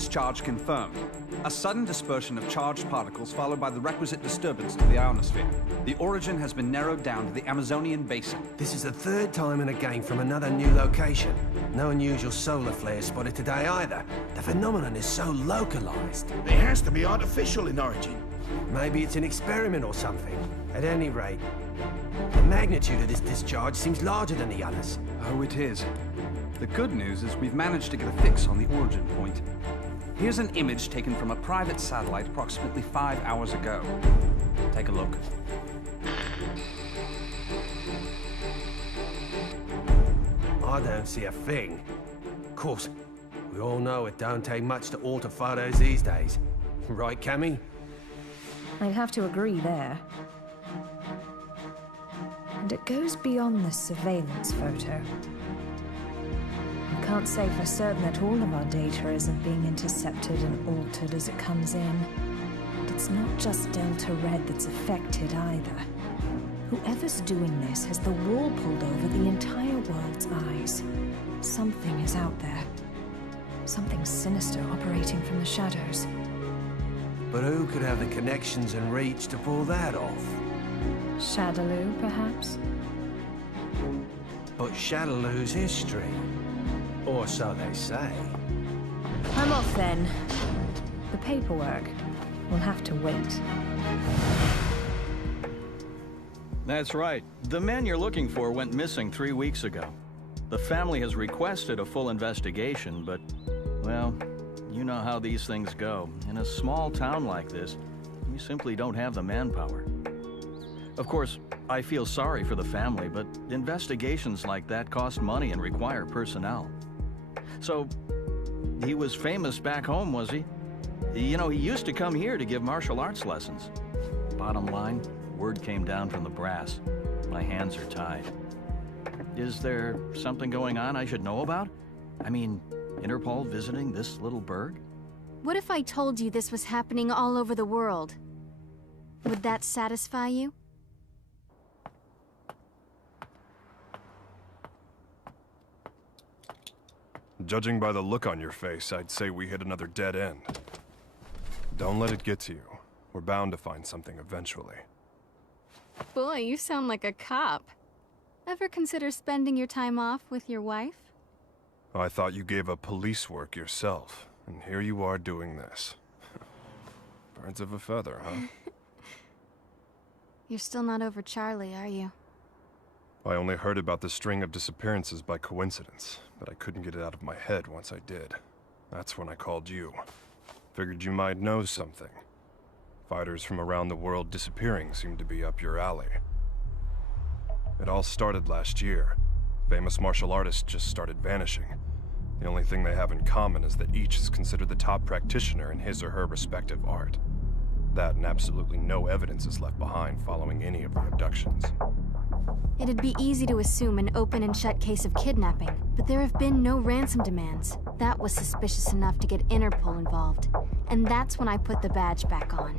discharge confirmed. A sudden dispersion of charged particles followed by the requisite disturbance to the ionosphere. The origin has been narrowed down to the Amazonian basin. This is the third time in a game from another new location. No unusual solar flares spotted today either. The phenomenon is so localized. It has to be artificial in origin. Maybe it's an experiment or something. At any rate, the magnitude of this discharge seems larger than the others. Oh, it is. The good news is we've managed to get a fix on the origin point. Here's an image taken from a private satellite approximately 5 hours ago. Take a look. I don't see a thing. Of course, we all know it don't take much to alter photos these days. Right, Cammy? I'd have to agree there. And it goes beyond the surveillance photo. I can't say for certain that all of our data isn't being intercepted and altered as it comes in. But it's not just Delta Red that's affected either. Whoever's doing this has the wool pulled over the entire world's eyes. Something is out there. Something sinister operating from the shadows. But who could have the connections and reach to pull that off? Shadaloo, perhaps? But Shadaloo's history. Or so they say. I'm off then. The paperwork will have to wait. That's right. The man you're looking for went missing 3 weeks ago. The family has requested a full investigation, but, well, you know how these things go. In a small town like this, you simply don't have the manpower. Of course, I feel sorry for the family, but investigations like that cost money and require personnel. So, he was famous back home, was he? You know, he used to come here to give martial arts lessons. Bottom line, word came down from the brass. My hands are tied. Is there something going on I should know about? I mean, Interpol visiting this little burg? What if I told you this was happening all over the world? Would that satisfy you? Judging by the look on your face, I'd say we hit another dead end. Don't let it get to you. We're bound to find something eventually. Boy, you sound like a cop. Ever consider spending your time off with your wife? I thought you gave up police work yourself, and here you are doing this. Birds of a feather, huh? You're still not over Charlie, are you? I only heard about the string of disappearances by coincidence, but I couldn't get it out of my head once I did. That's when I called you. Figured you might know something. Fighters from around the world disappearing seemed to be up your alley. It all started last year. Famous martial artists just started vanishing. The only thing they have in common is that each is considered the top practitioner in his or her respective art. That and absolutely no evidence is left behind following any of the abductions. It'd be easy to assume an open and shut case of kidnapping, but there have been no ransom demands. That was suspicious enough to get Interpol involved, and that's when I put the badge back on.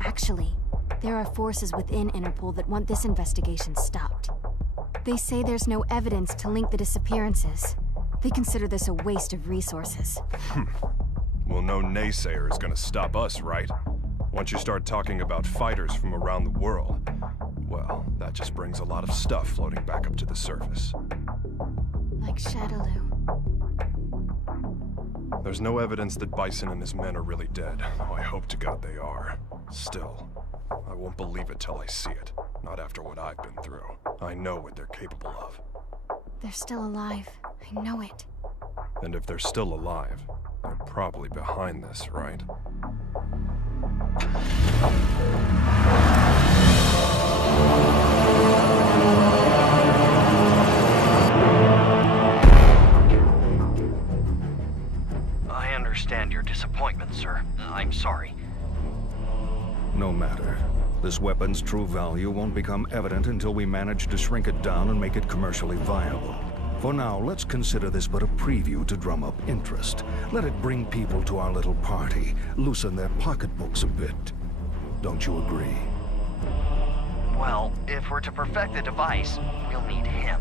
Actually, there are forces within Interpol that want this investigation stopped. They say there's no evidence to link the disappearances. They consider this a waste of resources. Well, no naysayer is gonna stop us, right? Once you start talking about fighters from around the world, well, that just brings a lot of stuff floating back up to the surface. Like Shadaloo. There's no evidence that Bison and his men are really dead. Oh, I hope to God they are. Still, I won't believe it till I see it. Not after what I've been through. I know what they're capable of. They're still alive. I know it. And if they're still alive, they're probably behind this, right? I understand your disappointment, sir. I'm sorry. No matter. This weapon's true value won't become evident until we manage to shrink it down and make it commercially viable. For now, let's consider this but a preview to drum up interest. Let it bring people to our little party, loosen their pocketbooks a bit. Don't you agree? Well, if we're to perfect the device, we'll need him.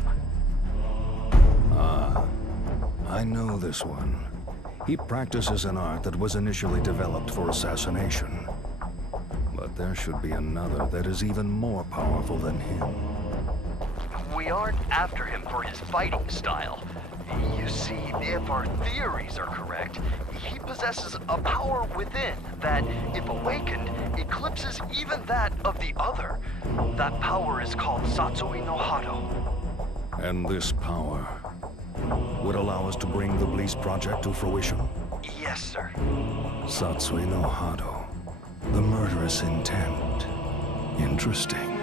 Ah, I know this one. He practices an art that was initially developed for assassination. But there should be another that is even more powerful than him. We aren't after him for his fighting style. You see, if our theories are correct, he possesses a power within that, if awakened, eclipses even that of the other. That power is called Satsui no Hado. And this power would allow us to bring the Bliss Project to fruition? Yes, sir. Satsui no Hado. The murderous intent. Interesting.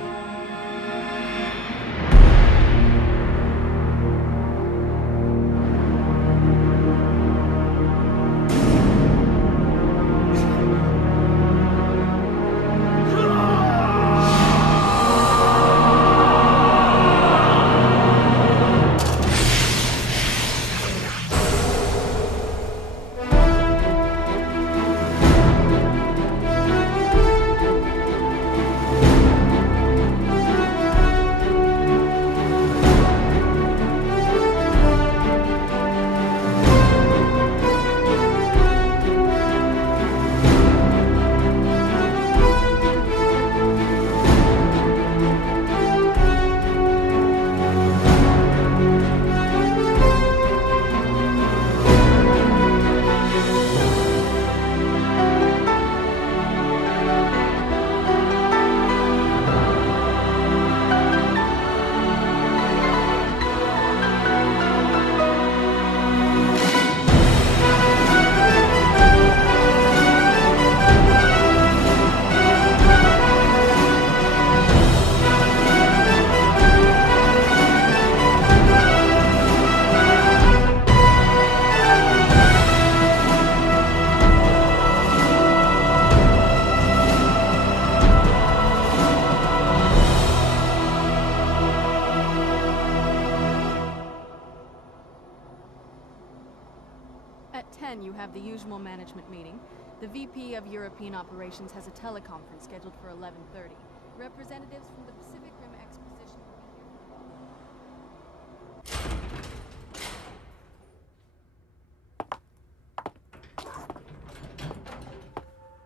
At 10, you have the usual management meeting. The VP of European Operations has a teleconference scheduled for 11:30. Representatives from the Pacific Rim Exposition will be here.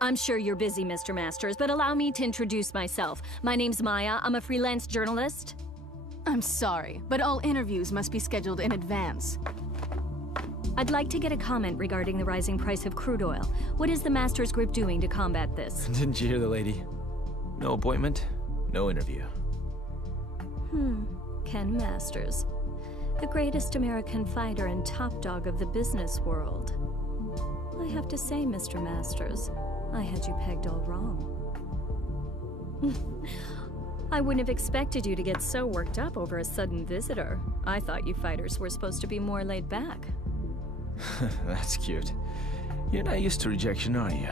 I'm sure you're busy, Mr. Masters, but allow me to introduce myself. My name's Maya. I'm a freelance journalist. I'm sorry, but all interviews must be scheduled in advance. I'd like to get a comment regarding the rising price of crude oil. What is the Masters Group doing to combat this? Didn't you hear the lady? No appointment, no interview. Ken Masters. The greatest American fighter and top dog of the business world. I have to say, Mr. Masters, I had you pegged all wrong. I wouldn't have expected you to get so worked up over a sudden visitor. I thought you fighters were supposed to be more laid back. That's cute. You're not used to rejection, are you?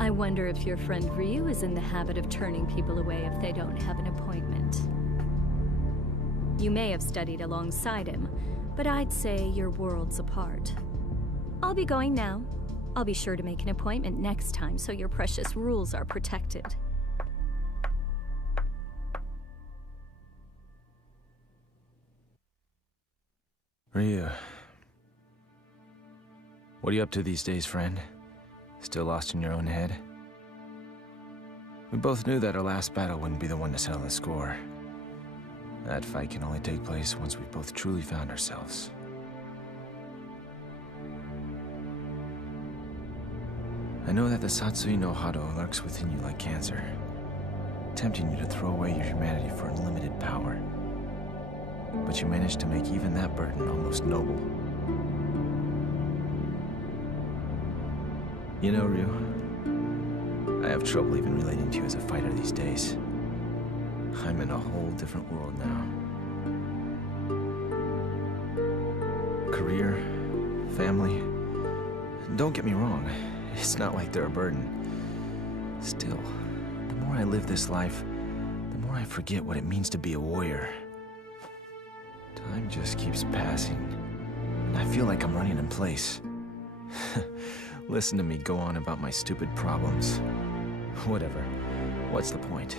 I wonder if your friend Ryu is in the habit of turning people away if they don't have an appointment. You may have studied alongside him, but I'd say you're worlds apart. I'll be going now. I'll be sure to make an appointment next time so your precious rules are protected. Ryu. What are you up to these days, friend? Still lost in your own head? We both knew that our last battle wouldn't be the one to settle the score. That fight can only take place once we've both truly found ourselves. I know that the Satsui no Hado lurks within you like cancer, tempting you to throw away your humanity for unlimited power. But you managed to make even that burden almost noble. You know, Ryu, I have trouble even relating to you as a fighter these days. I'm in a whole different world now. Career, family. Don't get me wrong, it's not like they're a burden. Still, the more I live this life, the more I forget what it means to be a warrior. Time just keeps passing, and I feel like I'm running in place. Listen to me go on about my stupid problems. Whatever. What's the point?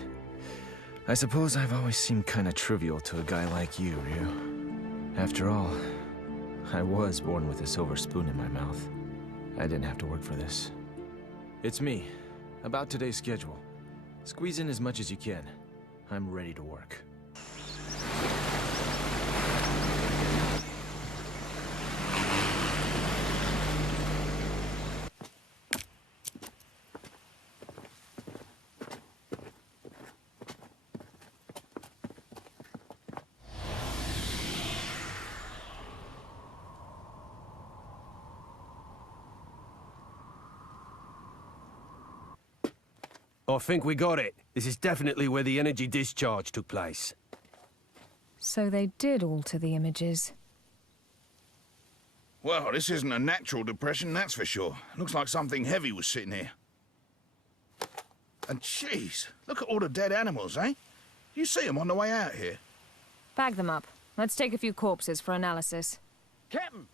I suppose I've always seemed kinda trivial to a guy like you, Ryu. After all, I was born with a silver spoon in my mouth. I didn't have to work for this. It's me. About today's schedule. Squeeze in as much as you can. I'm ready to work. I think we got it. This is definitely where the energy discharge took place. So they did alter the images. Well, this isn't a natural depression, that's for sure. Looks like something heavy was sitting here. And jeez, look at all the dead animals, eh? You see them on the way out here. Bag them up. Let's take a few corpses for analysis. Captain!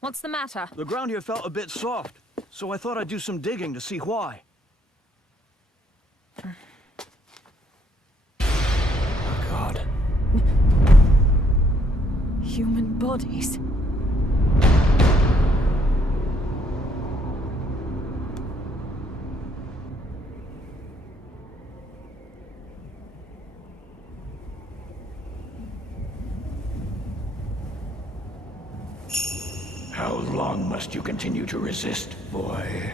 What's the matter? The ground here felt a bit soft, so I thought I'd do some digging to see why. Oh, God. Human bodies. How long must you continue to resist, boy?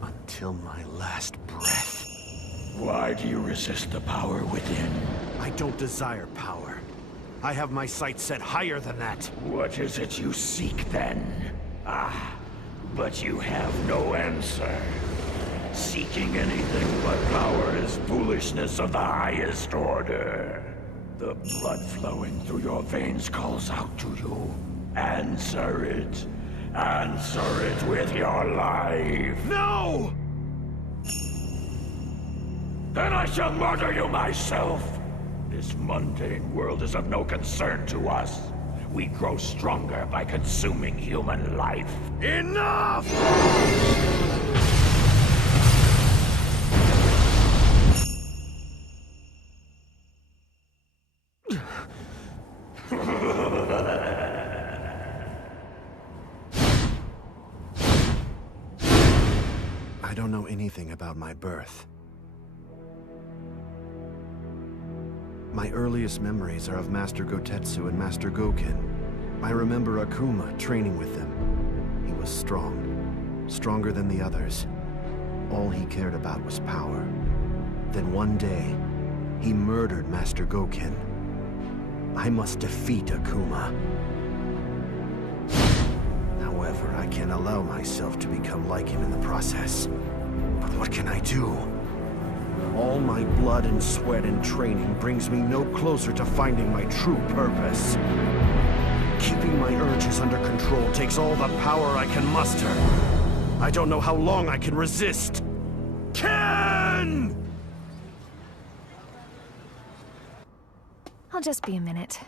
Until my last breath. Why do you resist the power within? I don't desire power. I have my sights set higher than that. What is it you seek, then? Ah, but you have no answer. Seeking anything but power is foolishness of the highest order. The blood flowing through your veins calls out to you. Answer it. Answer it with your life. No! Then I shall murder you myself. This mundane world is of no concern to us. We grow stronger by consuming human life. Enough! I don't know anything about my birth. My earliest memories are of Master Gotetsu and Master Goken. I remember Akuma training with them. He was strong, stronger than the others. All he cared about was power. Then one day, he murdered Master Goken. I must defeat Akuma. However, I can't allow myself to become like him in the process. But what can I do? All my blood and sweat and training brings me no closer to finding my true purpose. Keeping my urges under control takes all the power I can muster. I don't know how long I can resist. Ken! I'll just be a minute.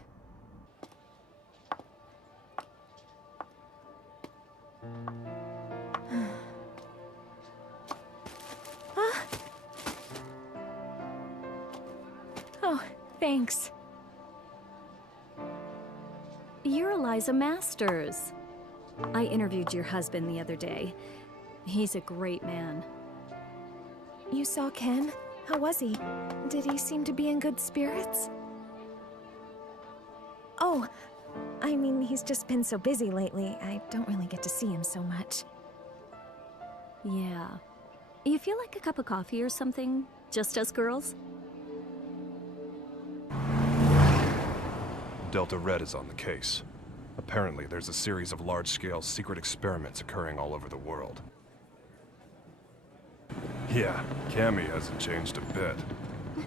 Oh, thanks. You're Eliza Masters. I interviewed your husband the other day. He's a great man. You saw Ken? How was he? Did he seem to be in good spirits? Oh, I mean, he's just been so busy lately. I don't really get to see him so much. Yeah. You feel like a cup of coffee or something? Just us girls? Delta Red is on the case. Apparently, there's a series of large-scale secret experiments occurring all over the world. Yeah, Cammy hasn't changed a bit.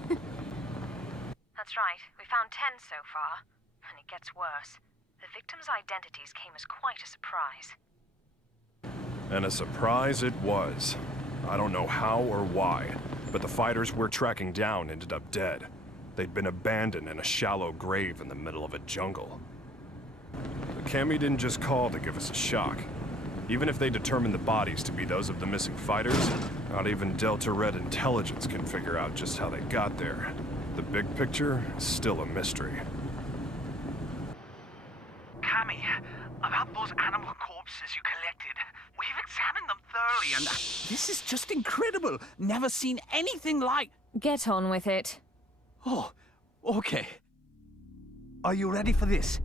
That's right. We found 10 so far. And it gets worse. The victims' identities came as quite a surprise. And a surprise it was. I don't know how or why, but the fighters we're tracking down ended up dead. They'd been abandoned in a shallow grave in the middle of a jungle. But Cammy didn't just call to give us a shock. Even if they determined the bodies to be those of the missing fighters, not even Delta Red intelligence can figure out just how they got there. The big picture is still a mystery. those animal corpses you collected. We've examined them thoroughly, and this is just incredible. Never seen anything like... Get on with it. Oh, okay. Are you ready for this?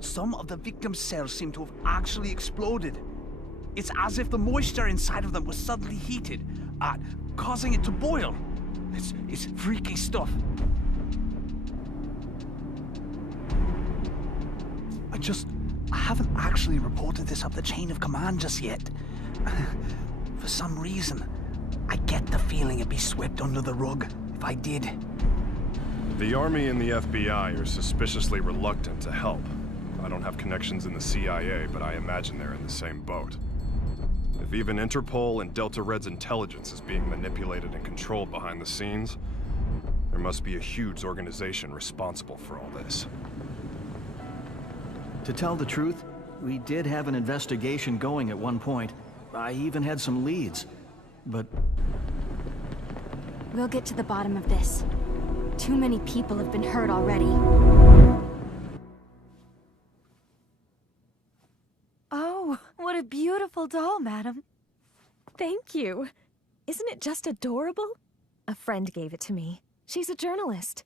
Some of the victims' cells seem to have actually exploded. It's as if the moisture inside of them was suddenly heated, causing it to boil. It's freaky stuff. I haven't actually reported this up the chain of command just yet. For some reason, I get the feeling it'd be swept under the rug if I did. The Army and the FBI are suspiciously reluctant to help. I don't have connections in the CIA, but I imagine they're in the same boat. If even Interpol and Delta Red's intelligence is being manipulated and controlled behind the scenes, there must be a huge organization responsible for all this. To tell the truth, we did have an investigation going at one point. I even had some leads, but... We'll get to the bottom of this. Too many people have been hurt already. Oh, what a beautiful doll, madam. Thank you. Isn't it just adorable? A friend gave it to me. She's a journalist.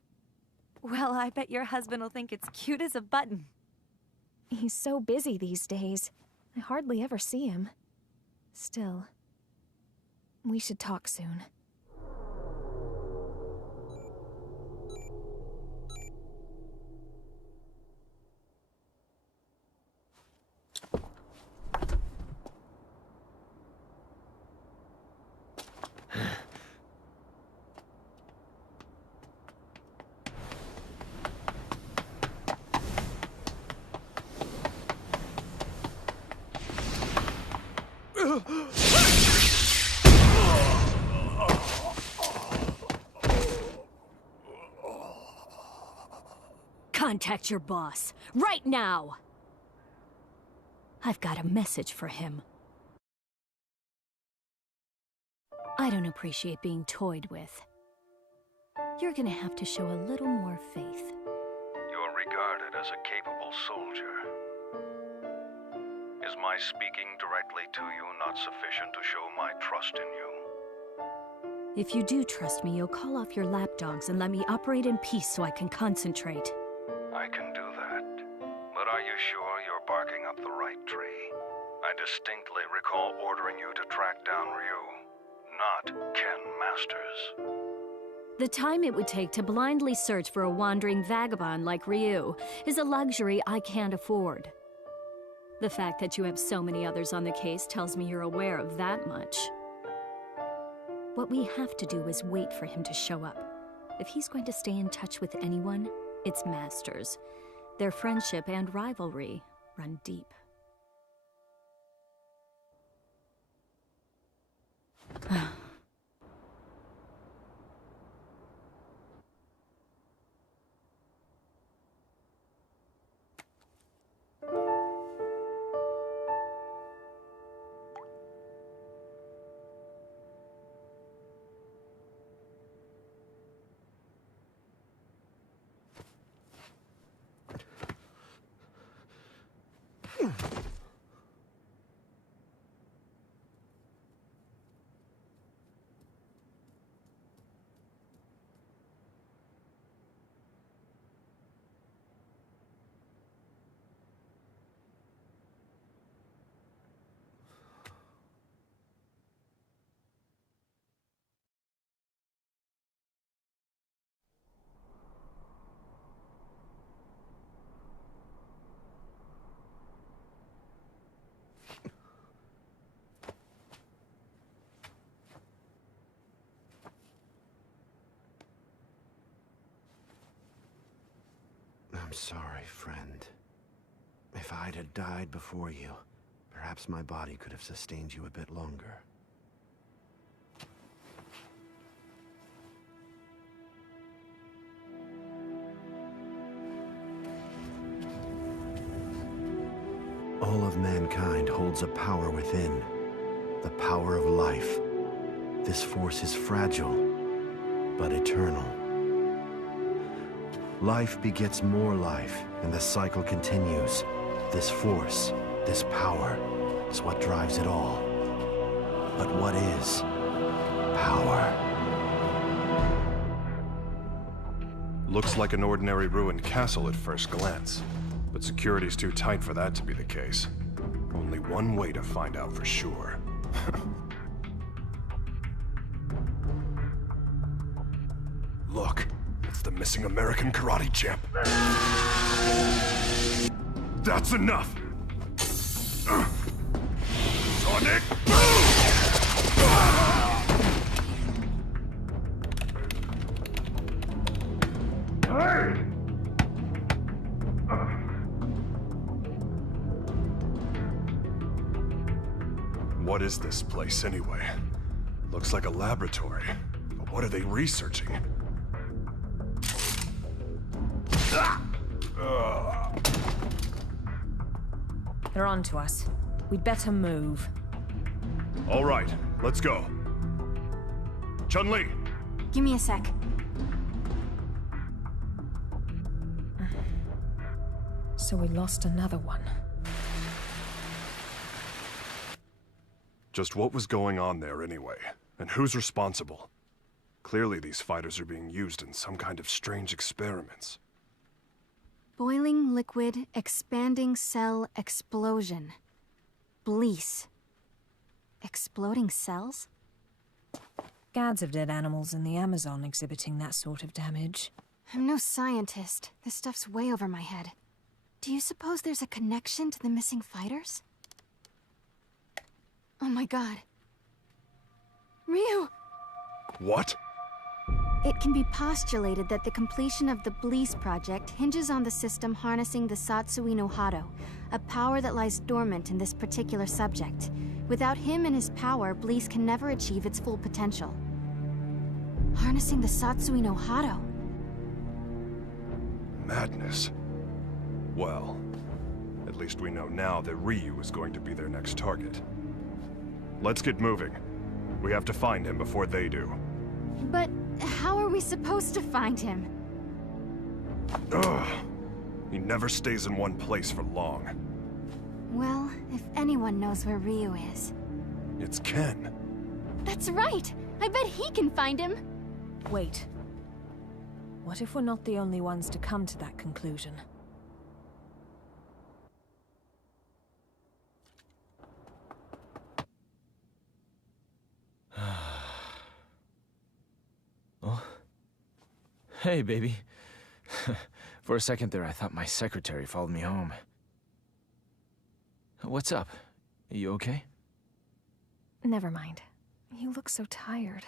Well, I bet your husband will think it's cute as a button. He's so busy these days. I hardly ever see him. Still, we should talk soon. Contact your boss, right now! I've got a message for him. I don't appreciate being toyed with. You're gonna have to show a little more faith. You're regarded as a capable soldier. Is my speaking directly to you not sufficient to show my trust in you? If you do trust me, you'll call off your lapdogs and let me operate in peace so I can concentrate. I can do that. But are you sure you're barking up the right tree? I distinctly recall ordering you to track down Ryu, not Ken Masters. The time it would take to blindly search for a wandering vagabond like Ryu is a luxury I can't afford. The fact that you have so many others on the case tells me you're aware of that much. What we have to do is wait for him to show up. If he's going to stay in touch with anyone, it's Masters. Their friendship and rivalry run deep. I'm sorry, friend. If I'd had died before you, perhaps my body could have sustained you a bit longer. All of mankind holds a power within, the power of life. This force is fragile, but eternal. Life begets more life, and the cycle continues. This force This power is what drives it all. But what is power? Looks like an ordinary ruined castle at first glance, but security's too tight for that to be the case. Only one way to find out for sure. Look, it's the missing American karate champ. That's enough! Sonic Boom! Hey! What is this place anyway? Looks like a laboratory, but what are they researching? They're on to us. We'd better move. All right, let's go. Chun-Li! Give me a sec. So we lost another one. Just what was going on there anyway? And who's responsible? Clearly these fighters are being used in some kind of strange experiments. Boiling liquid, expanding cell explosion. Blease. Exploding cells? Gads of dead animals in the Amazon exhibiting that sort of damage. I'm no scientist. This stuff's way over my head. Do you suppose there's a connection to the missing fighters? Oh my god. Ryu! What? It can be postulated that the completion of the Blease project hinges on the system harnessing the Satsui no Hado, a power that lies dormant in this particular subject. Without him and his power, Blease can never achieve its full potential. Harnessing the Satsui no Hado. Madness. Well, at least we know now that Ryu is going to be their next target. Let's get moving. We have to find him before they do. But how are we supposed to find him? Ugh. He never stays in one place for long. Well, if anyone knows where Ryu is... It's Ken. That's right! I bet he can find him! Wait. What if we're not the only ones to come to that conclusion? Oh. Hey, baby. For a second there, I thought my secretary followed me home. What's up? Are you okay? Never mind. You look so tired.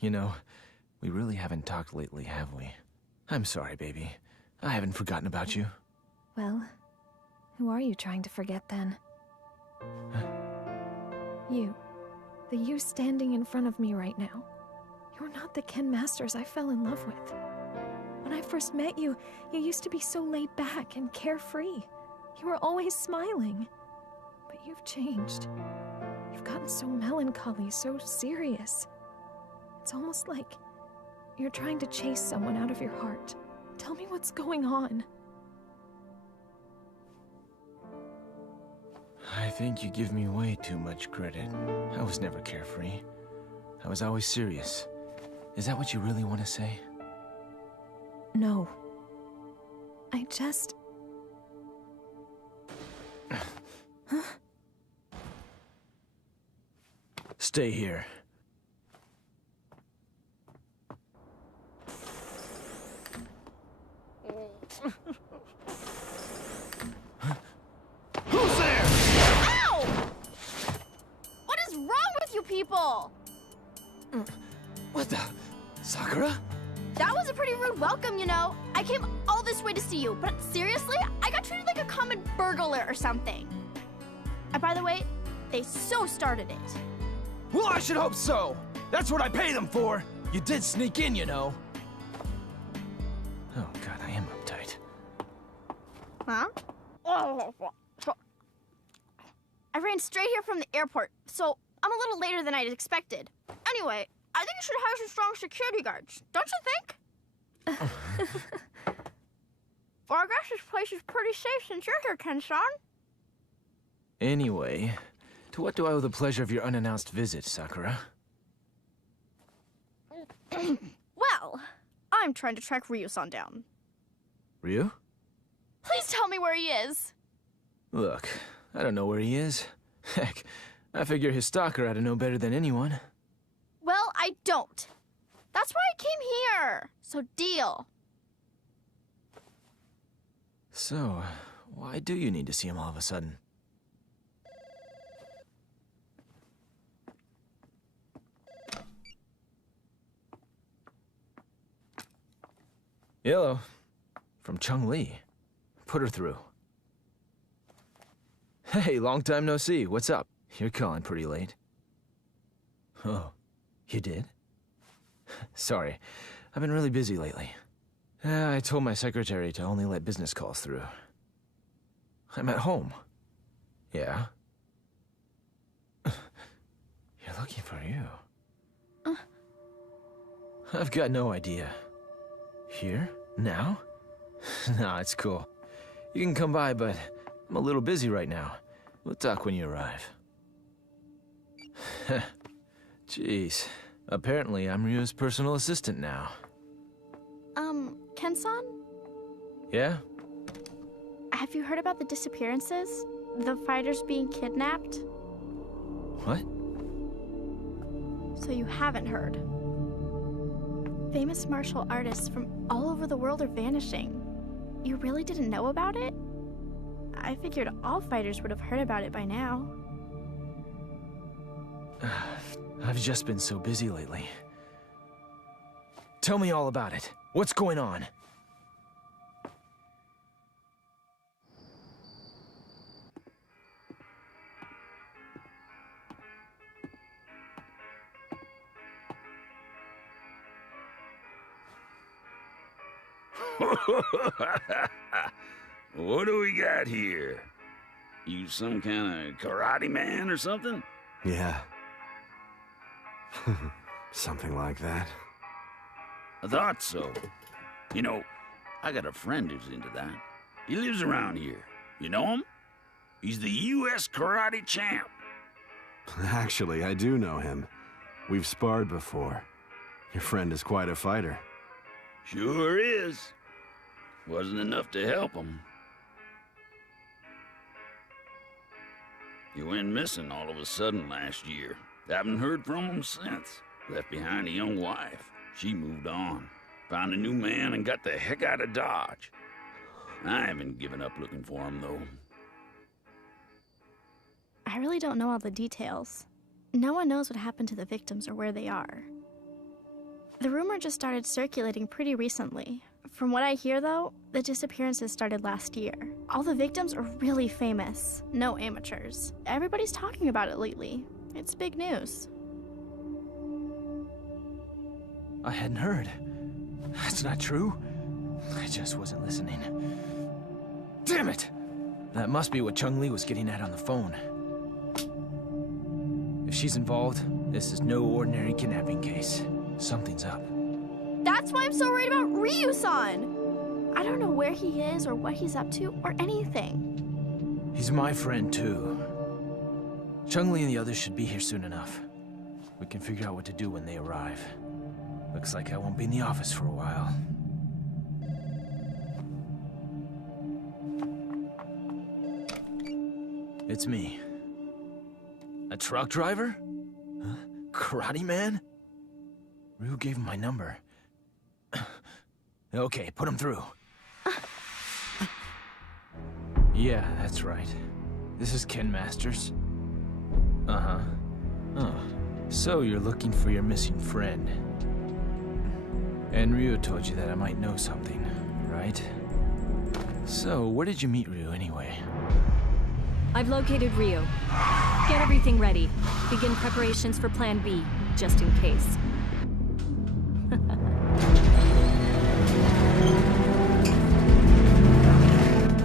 You know, we really haven't talked lately, have we? I'm sorry, baby. I haven't forgotten about you. Well, who are you trying to forget then? You. The you standing in front of me right now. You're not the Ken Masters I fell in love with. When I first met you, you used to be so laid back and carefree. You were always smiling. But you've changed. You've gotten so melancholy, so serious. It's almost like you're trying to chase someone out of your heart. Tell me what's going on. I think you give me way too much credit. I was never carefree. I was always serious. Is that what you really want to say? No. I just... Huh? Stay here. Who's there? Ow! What is wrong with you people? What the? Sakura? That was a pretty rude welcome, you know. I came all this way to see you, but seriously, I got treated like a common burglar or something. And by the way, they so started it. Well, I should hope so. That's what I pay them for. You did sneak in, you know. Oh, God, I am uptight. Huh? I ran straight here from the airport, so I'm a little later than I'd expected. Anyway, I think you should hire some strong security guards, don't you think? Well, I guess this place is pretty safe since you're here, Ken-san. Anyway, to what do I owe the pleasure of your unannounced visit, Sakura? Well, I'm trying to track Ryu-san down. Ryu? Please tell me where he is. Look, I don't know where he is. Heck, I figure his stalker ought to know better than anyone. Well, I don't. That's why I came here. So deal. So, why do you need to see him all of a sudden? Hello. From Chung-Li. Put her through. Hey, long time no see. What's up? You're calling pretty late. Oh, you did? Sorry, I've been really busy lately. I told my secretary to only let business calls through. I'm at home. Yeah? You're looking for you. I've got no idea. Here? Now? Nah, it's cool. You can come by, but I'm a little busy right now. We'll talk when you arrive. Jeez. Apparently, I'm Ryu's personal assistant now. Ken-san? Yeah? Have you heard about the disappearances? The fighters being kidnapped? What? So you haven't heard. Famous martial artists from all over the world are vanishing. You really didn't know about it? I figured all fighters would have heard about it by now. I've just been so busy lately. Tell me all about it. What's going on? What do we got here? You some kind of karate man or something? Yeah. Something like that. I thought so. You know, I got a friend who's into that. He lives around here. You know him? He's the U.S. karate champ. Actually, I do know him. We've sparred before. Your friend is quite a fighter. Sure is. Wasn't enough to help him. He went missing all of a sudden last year. Haven't heard from him since. Left behind a young wife. She moved on. Found a new man and got the heck out of Dodge. I haven't given up looking for him, though. I really don't know all the details. No one knows what happened to the victims or where they are. The rumor just started circulating pretty recently. From what I hear, though, the disappearances started last year. All the victims are really famous. No amateurs. Everybody's talking about it lately. It's big news. I hadn't heard. That's not true. I just wasn't listening. Damn it! That must be what Chung-Li was getting at on the phone. If she's involved, this is no ordinary kidnapping case. Something's up. That's why I'm so worried about Ryu-san! I don't know where he is or what he's up to or anything. He's my friend, too. Chung-Li and the others should be here soon enough. We can figure out what to do when they arrive. Looks like I won't be in the office for a while. It's me. A truck driver? Huh? Karate man? Ryu gave him my number. Okay, put him through. Yeah, that's right. This is Ken Masters. Uh-huh. Oh, so you're looking for your missing friend. And Ryu told you that I might know something, right? So, where did you meet Ryu anyway? I've located Ryu. Get everything ready. Begin preparations for Plan B, just in case.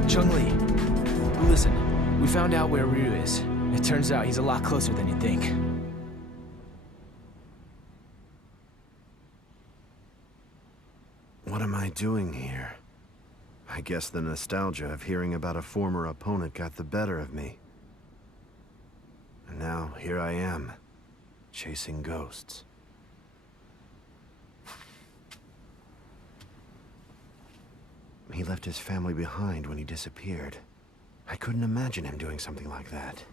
Chung-Li, listen, we found out where Ryu is. It turns out he's a lot closer than you think. What am I doing here? I guess the nostalgia of hearing about a former opponent got the better of me. And now, here I am, chasing ghosts. He left his family behind when he disappeared. I couldn't imagine him doing something like that.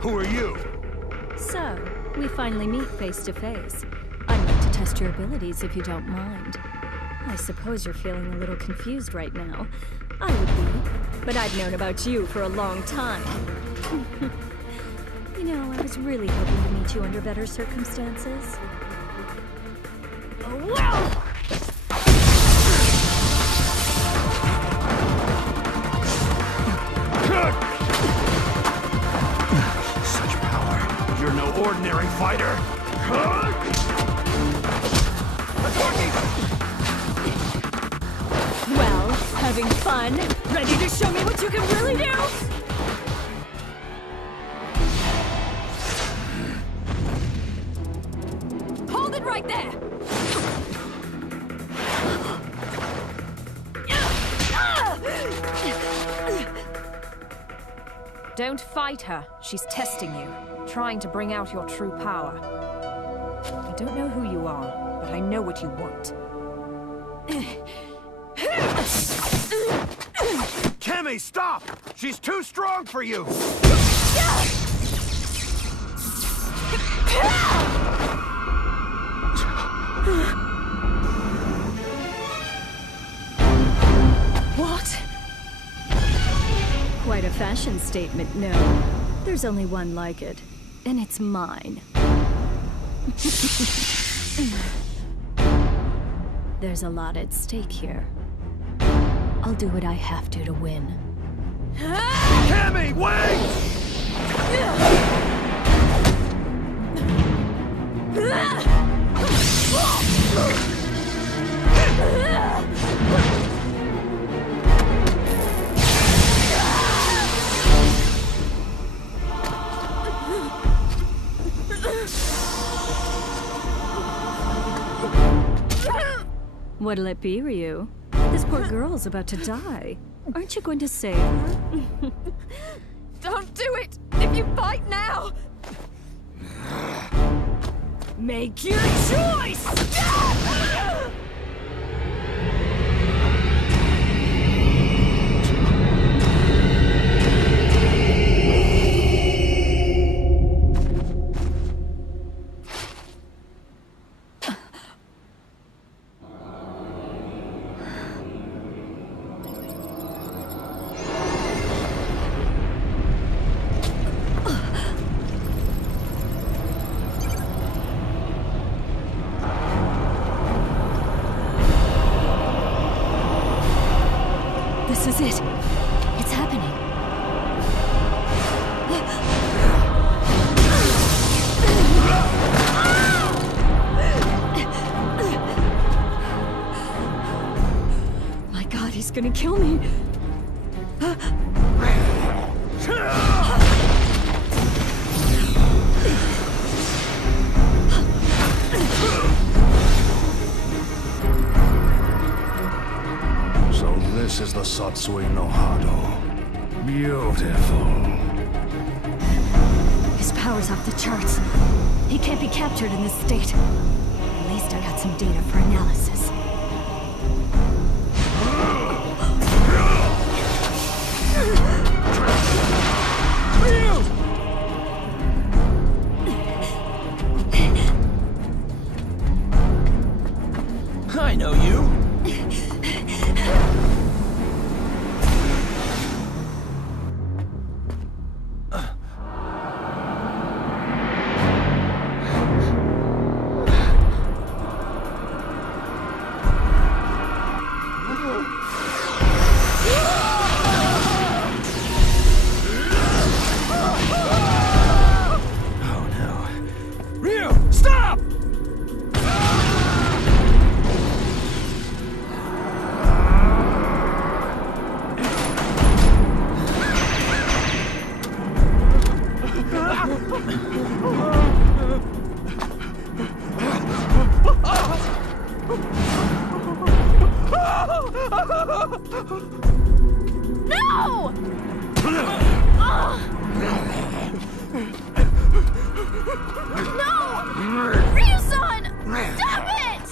Who are you? So, we finally meet face to face. I'd like to test your abilities if you don't mind. I suppose you're feeling a little confused right now. I would be, but I've known about you for a long time. You know, I was really hoping to meet you under better circumstances. Oh, wow! Such power. You're no ordinary fighter. Well, having fun? Ready to show me what you can really do? Hold it right there! Don't fight her. She's testing you, trying to bring out your true power. I don't know who you are, but I know what you want. Cammy, stop! She's too strong for you! What? Quite a fashion statement, no. There's only one like it, and it's mine. There's a lot at stake here. I'll do what I have to win. Cammy, wait! What'll it be, Ryu? This poor girl's about to die. Aren't you going to save her? Don't do it! If you fight now! Make your choice! This is it. It's happening. My God, he's gonna kill me. This is the Satsui no Hado. Beautiful. His power's off the charts. He can't be captured in this state. At least I got some data for analysis. I know you. No! No! Ryu-san! Stop it!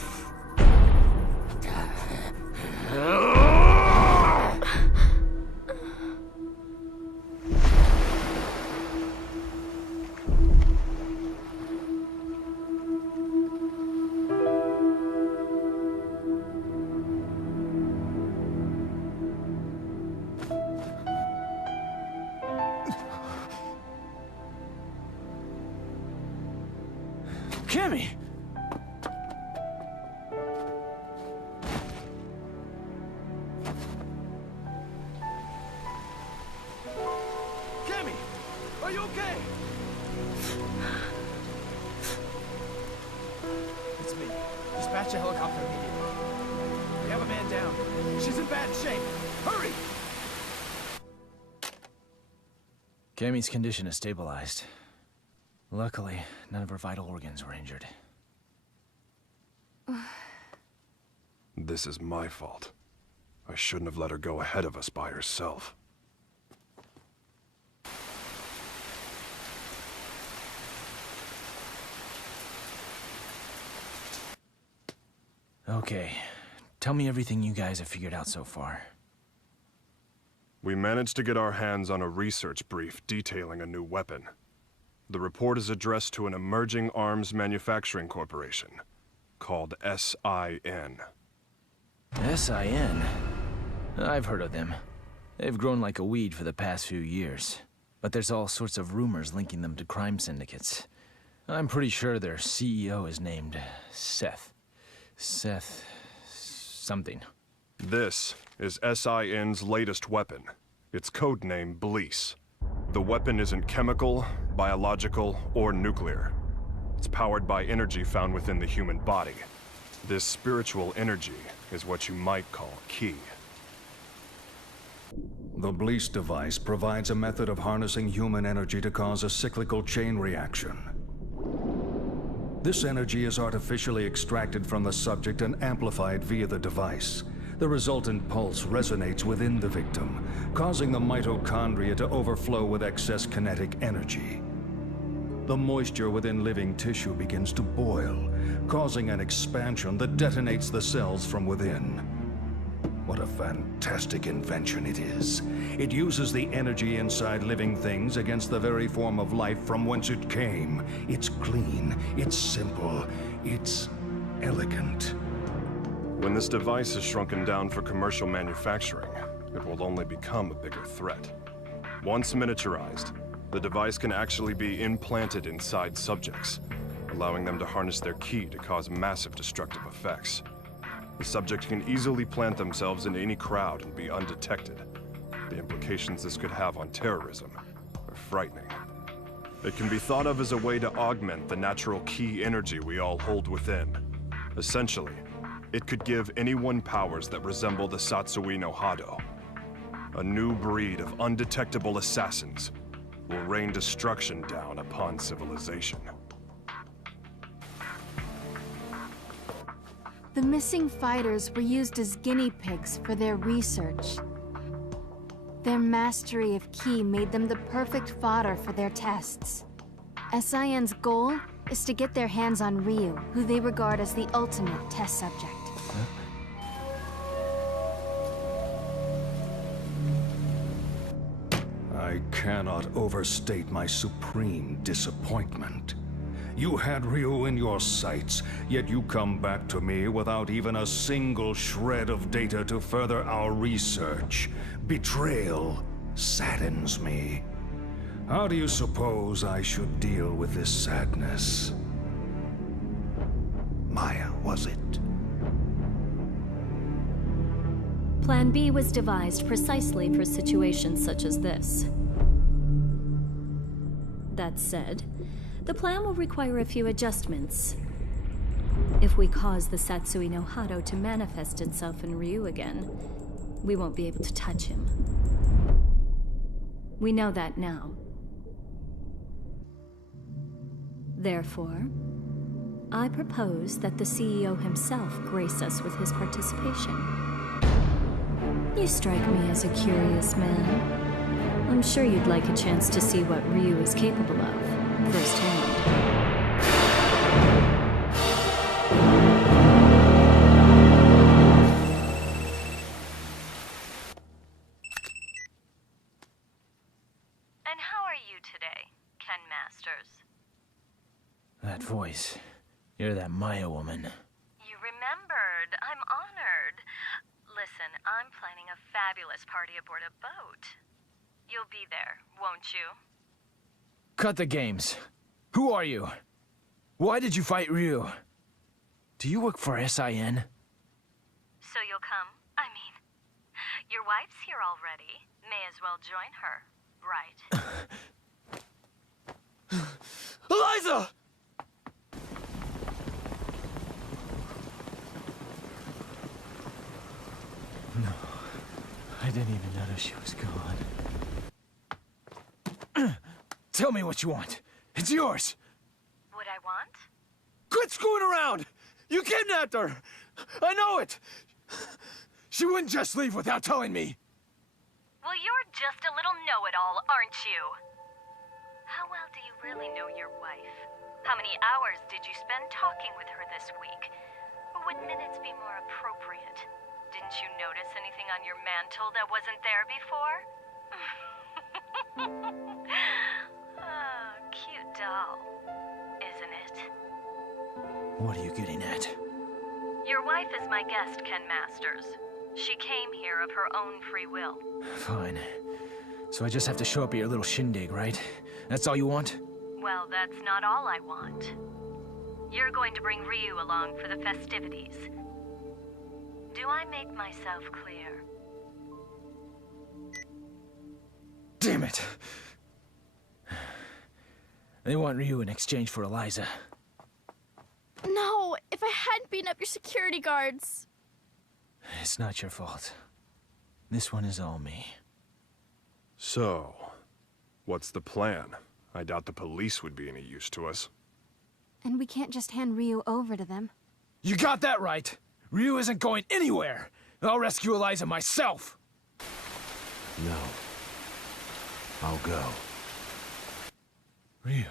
Cammy! Cammy! Are you okay? It's me. Dispatch a helicopter immediately. We have a man down. She's in bad shape. Hurry! Cammy's condition is stabilized. Luckily, none of her vital organs were injured. This is my fault. I shouldn't have let her go ahead of us by herself. Okay. Tell me everything you guys have figured out so far. We managed to get our hands on a research brief detailing a new weapon. The report is addressed to an emerging arms manufacturing corporation called SIN. SIN? I've heard of them. They've grown like a weed for the past few years. But there's all sorts of rumors linking them to crime syndicates. I'm pretty sure their CEO is named Seth. Seth... something. This is SIN's latest weapon. Its codename Bleece. The weapon isn't chemical, biological, or nuclear. It's powered by energy found within the human body. This spiritual energy is what you might call ki. The Bleece device provides a method of harnessing human energy to cause a cyclical chain reaction. This energy is artificially extracted from the subject and amplified via the device. The resultant pulse resonates within the victim, causing the mitochondria to overflow with excess kinetic energy. The moisture within living tissue begins to boil, causing an expansion that detonates the cells from within. What a fantastic invention it is. It uses the energy inside living things against the very form of life from whence it came. It's clean, it's simple, it's elegant. When this device is shrunken down for commercial manufacturing, it will only become a bigger threat. Once miniaturized, the device can actually be implanted inside subjects, allowing them to harness their ki to cause massive destructive effects. The subject can easily plant themselves in any crowd and be undetected. The implications this could have on terrorism are frightening. It can be thought of as a way to augment the natural ki energy we all hold within. Essentially, it could give anyone powers that resemble the Satsui no Hado. A new breed of undetectable assassins will rain destruction down upon civilization. The missing fighters were used as guinea pigs for their research. Their mastery of ki made them the perfect fodder for their tests. SIN's goal is to get their hands on Ryu, who they regard as the ultimate test subject. I cannot overstate my supreme disappointment. You had Ryu in your sights, yet you come back to me without even a single shred of data to further our research. Betrayal saddens me. How do you suppose I should deal with this sadness? Maya, was it? Plan B was devised precisely for situations such as this. That said, the plan will require a few adjustments. If we cause the Satsui no Hado to manifest itself in Ryu again, we won't be able to touch him. We know that now. Therefore, I propose that the CEO himself grace us with his participation. You strike me as a curious man. I'm sure you'd like a chance to see what Ryu is capable of, firsthand. And how are you today, Ken Masters? That voice. You're that Maya woman. You remembered. I'm honored. Listen, I'm planning a fabulous party aboard a boat. You'll be there, won't you? Cut the games. Who are you? Why did you fight Ryu? Do you work for SIN? So you'll come? I mean, your wife's here already. May as well join her, right? Eliza! No. I didn't even notice she was gone. Tell me what you want. It's yours. What I want? Quit screwing around! You kidnapped her! I know it! She wouldn't just leave without telling me. Well, you're just a little know-it-all, aren't you? How well do you really know your wife? How many hours did you spend talking with her this week? Or would minutes be more appropriate? Didn't you notice anything on your mantle that wasn't there before? Oh, cute doll, isn't it? What are you getting at? Your wife is my guest, Ken Masters. She came here of her own free will. Fine. So I just have to show up at your little shindig, right? That's all you want? Well, that's not all I want. You're going to bring Ryu along for the festivities. Do I make myself clear? Damn it! They want Ryu in exchange for Eliza. No, if I hadn't beaten up your security guards. It's not your fault. This one is all me. So, what's the plan? I doubt the police would be any use to us. And we can't just hand Ryu over to them. You got that right! Ryu isn't going anywhere! I'll rescue Eliza myself! No. I'll go. Ryu.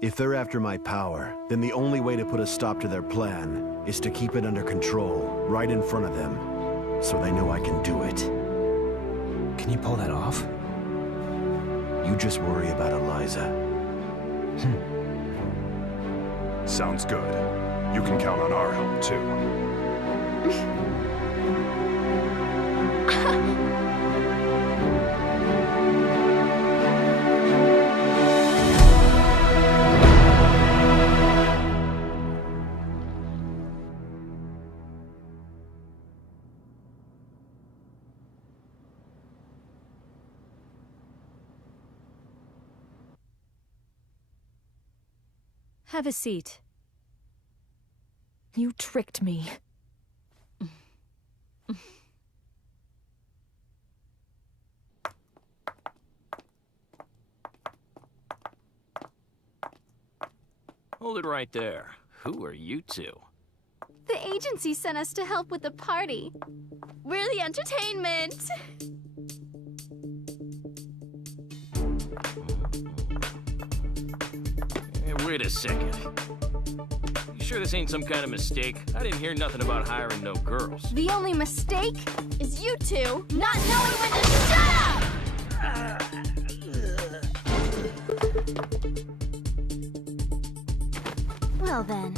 If they're after my power, then the only way to put a stop to their plan is to keep it under control, right in front of them, so they know I can do it. Can you pull that off? You just worry about Eliza. Sounds good. You can count on our help, too. Have a seat. You tricked me. Hold it right there. Who are you two? The agency sent us to help with the party. We're the entertainment. Hey, wait a second. You sure this ain't some kind of mistake? I didn't hear nothing about hiring no girls. The only mistake is you two not knowing when to shut up! Well then.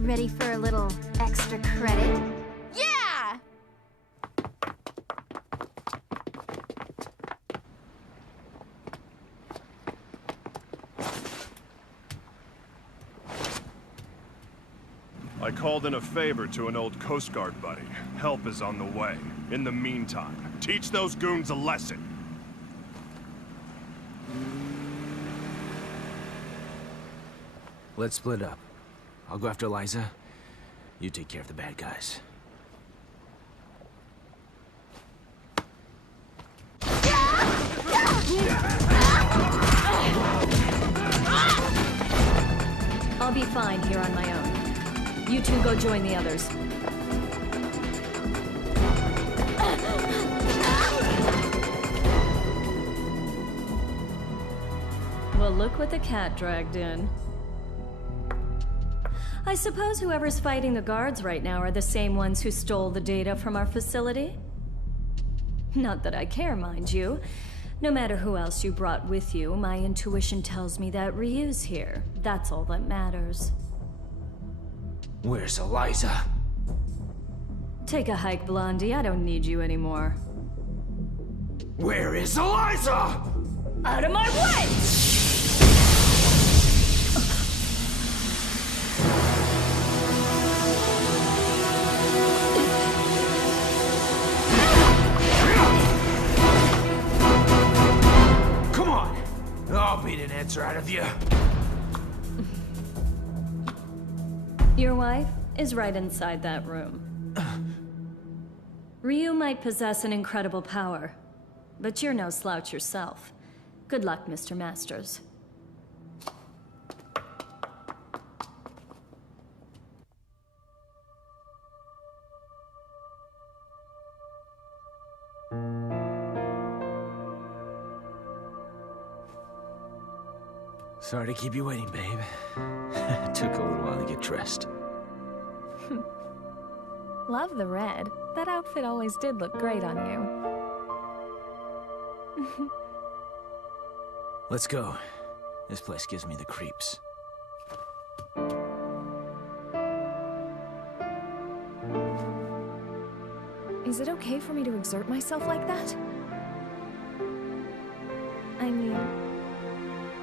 Ready for a little extra credit? Yeah! I called in a favor to an old Coast Guard buddy. Help is on the way. In the meantime, teach those goons a lesson. Let's split up. I'll go after Eliza. You take care of the bad guys. I'll be fine here on my own. You two go join the others. Well, look what the cat dragged in. I suppose whoever's fighting the guards right now are the same ones who stole the data from our facility? Not that I care, mind you. No matter who else you brought with you, my intuition tells me that Ryu's here. That's all that matters. Where's Eliza? Take a hike, Blondie. I don't need you anymore. Where is Eliza? Out of my way! I'll beat an answer out of you. Your wife is right inside that room. Ryu might possess an incredible power, but you're no slouch yourself. Good luck, Mr. Masters. Sorry to keep you waiting, babe. It took a little while to get dressed. Love the red. That outfit always did look great on you. Let's go. This place gives me the creeps. Is it okay for me to exert myself like that? I mean,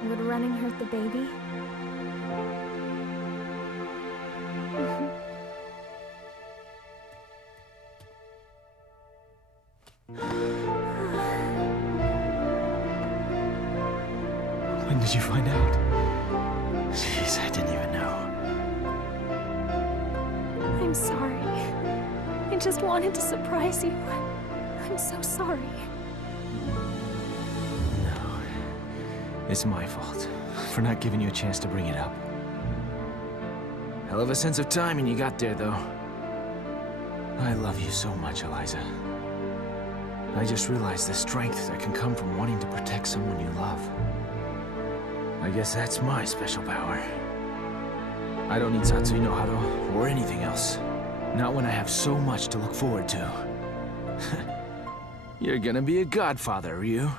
would running hurt the baby? When did you find out? Jeez, I didn't even know. I'm sorry. I just wanted to surprise you. I'm so sorry. It's my fault for not giving you a chance to bring it up. Hell of a sense of timing you got there, though. I love you so much, Eliza. I just realized the strength that can come from wanting to protect someone you love. I guess that's my special power. I don't need Satsui no Hado or anything else. Not when I have so much to look forward to. You're gonna be a godfather, Ryu.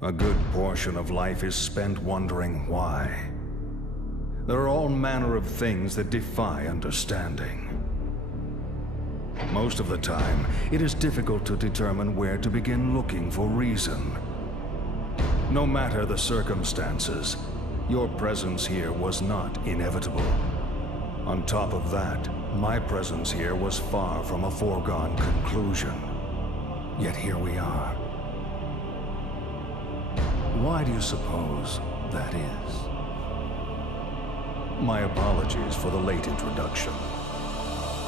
A good portion of life is spent wondering why. There are all manner of things that defy understanding. Most of the time, it is difficult to determine where to begin looking for reason. No matter the circumstances, your presence here was not inevitable. On top of that, my presence here was far from a foregone conclusion. Yet here we are. Why do you suppose that is? My apologies for the late introduction.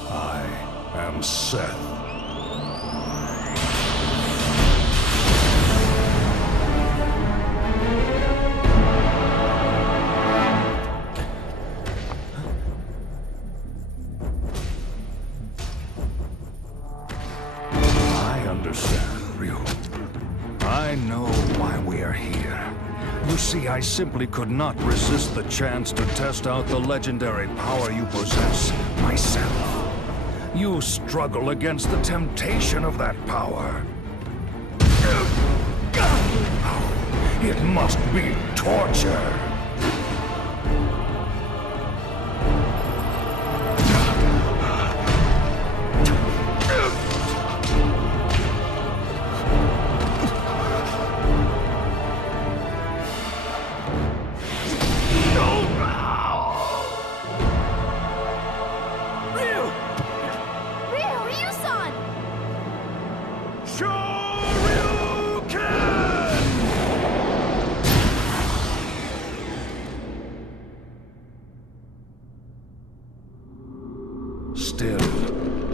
I am Seth. I understand, Ryu. I know why we are here. You see, I simply could not resist the chance to test out the legendary power you possess myself. You struggle against the temptation of that power. It must be torture.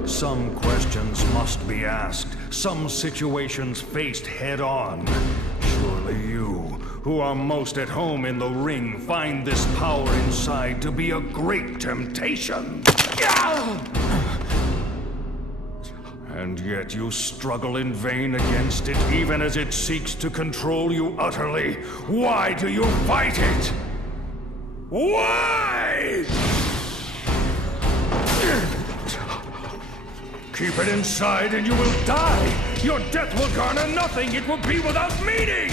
Some questions must be asked, some situations faced head-on. Surely you, who are most at home in the ring, find this power inside to be a great temptation. And yet you struggle in vain against it, even as it seeks to control you utterly. Why do you fight it? Why? Keep it inside and you will die. Your death will garner nothing. It will be without meaning.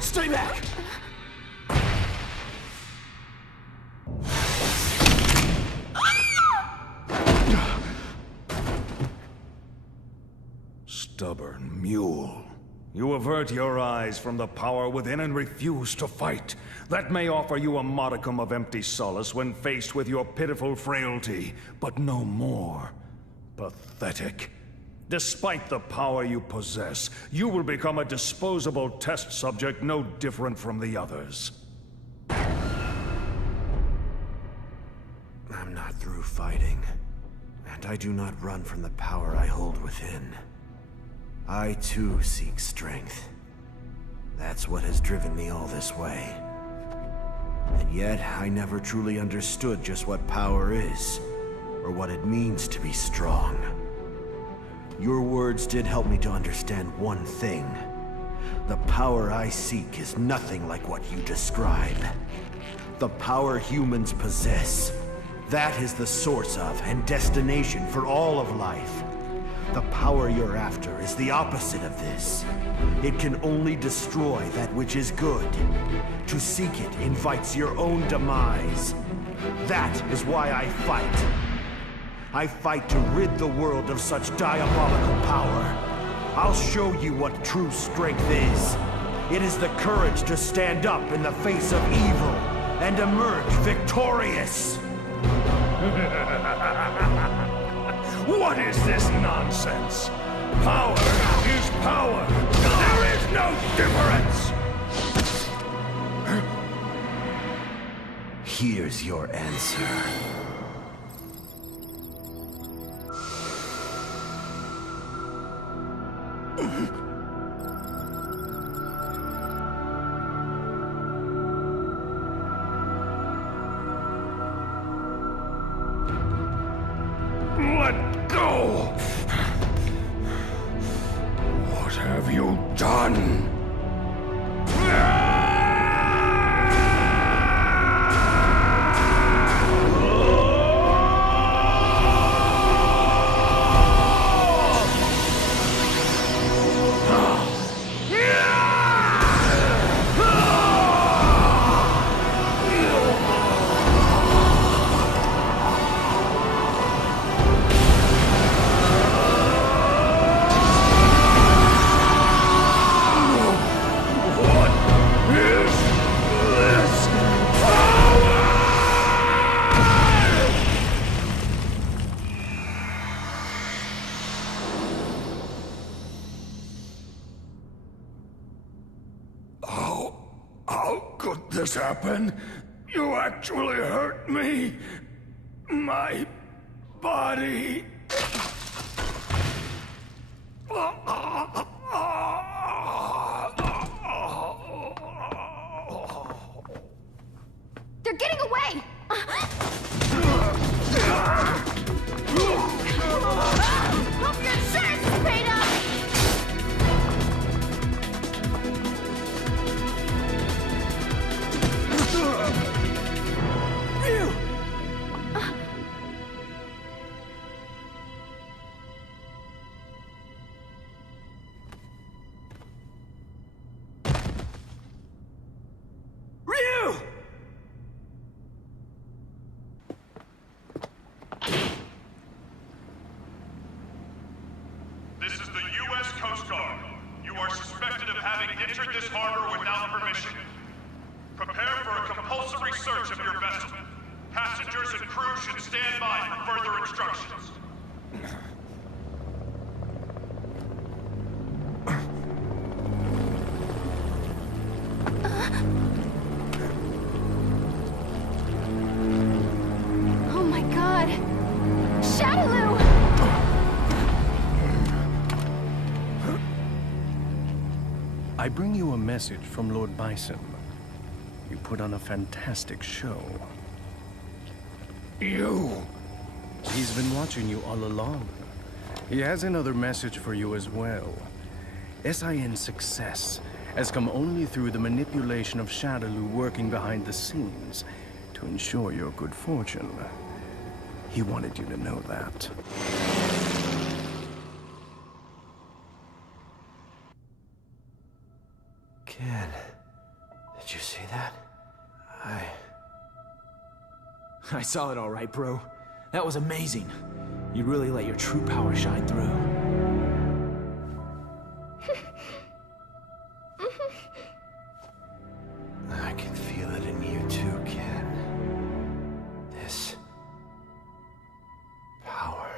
Stay back! Stubborn mule. You avert your eyes from the power within and refuse to fight. That may offer you a modicum of empty solace when faced with your pitiful frailty, but no more. Pathetic. Despite the power you possess, you will become a disposable test subject no different from the others. I'm not through fighting, and I do not run from the power I hold within. I too seek strength. That's what has driven me all this way. And yet, I never truly understood just what power is, or what it means to be strong. Your words did help me to understand one thing. The power I seek is nothing like what you describe. The power humans possess. That is the source of and destination for all of life. The power you're after is the opposite of this. It can only destroy that which is good. To seek it invites your own demise. That is why I fight. I fight to rid the world of such diabolical power. I'll show you what true strength is. It is the courage to stand up in the face of evil and emerge victorious. What is this nonsense? Power is power. There is no difference. Here's your answer. Let go! What have you done? How could this happen? You actually hurt me. My body. They're getting away! Hope your insurance is paid up! Ryu! Ryu! This is the U.S. Coast Guard. You are suspected of having entered this harbor without permission. Prepare for a compulsory search of your vessel. Passengers and crew should stand by for further instructions. Oh my god! I bring you a message from Lord Bison. You put on a fantastic show. You! He's been watching you all along. He has another message for you as well. SIN's success has come only through the manipulation of Shadaloo working behind the scenes to ensure your good fortune. He wanted you to know that. Ken, did you see that? I saw it all right, bro. That was amazing. You really let your true power shine through. I can feel it in you too, Ken. This power.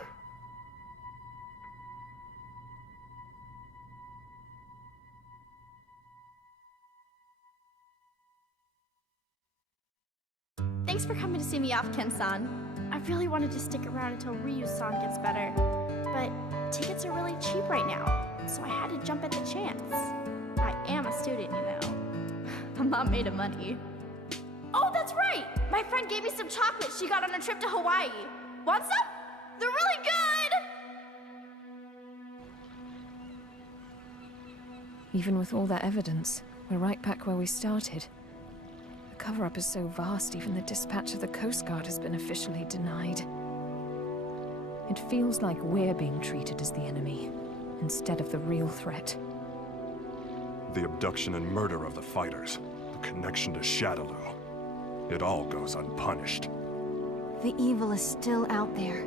Thanks for coming to see me off, Ken-san. I really wanted to stick around until Ryu-san gets better, but tickets are really cheap right now, so I had to jump at the chance. I am a student, you know. I'm not made of money. Oh, that's right! My friend gave me some chocolates she got on a trip to Hawaii. Want some? They're really good! Even with all that evidence, we're right back where we started. The cover-up is so vast, even the dispatch of the Coast Guard has been officially denied. It feels like we're being treated as the enemy, instead of the real threat. The abduction and murder of the fighters, the connection to Shadaloo. It all goes unpunished. The evil is still out there.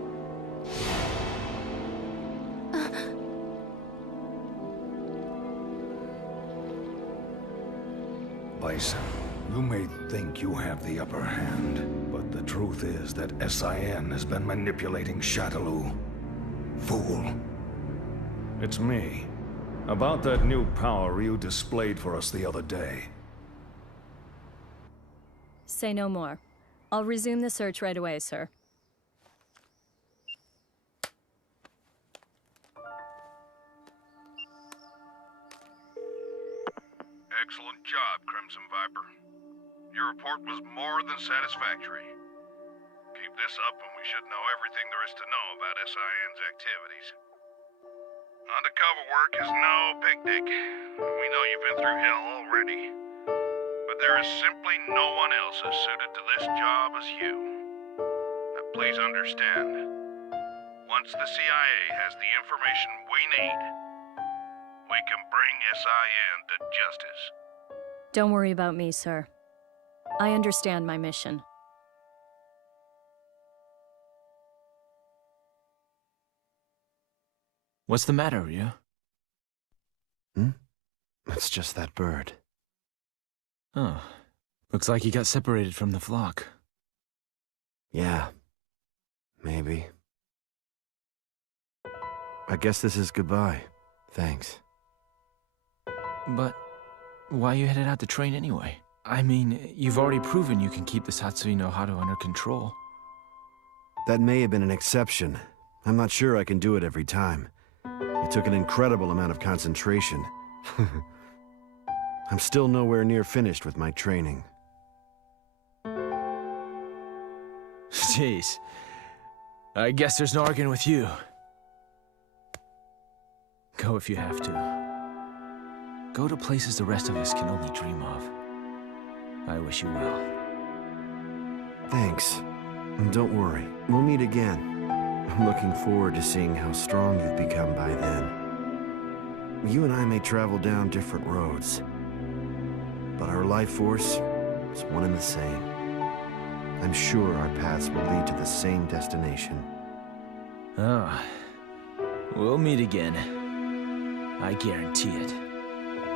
Bison, you may think you have the upper hand, but the truth is that SIN has been manipulating Shadaloo. Fool. It's me. About that new power Ryu displayed for us the other day. Say no more. I'll resume the search right away, sir. Excellent job, Crimson Viper. Your report was more than satisfactory. Keep this up and we should know everything there is to know about SIN's activities. Undercover work is no picnic. We know you've been through hell already. But there is simply no one else as suited to this job as you. Now please understand, once the CIA has the information we need, we can bring SIN to justice. Don't worry about me, sir. I understand my mission. What's the matter, Ryu? It's just that bird. Oh. Looks like he got separated from the flock. Yeah. Maybe. I guess this is goodbye. Thanks. But why you headed out to train anyway? I mean, you've already proven you can keep the Satsui no Hado under control. That may have been an exception. I'm not sure I can do it every time. It took an incredible amount of concentration. I'm still nowhere near finished with my training. Jeez. I guess there's no arguing with you. Go if you have to. Go to places the rest of us can only dream of. I wish you well. Thanks. And don't worry, we'll meet again. I'm looking forward to seeing how strong you've become by then. You and I may travel down different roads, but our life force is one and the same. I'm sure our paths will lead to the same destination. Oh, we'll meet again. I guarantee it.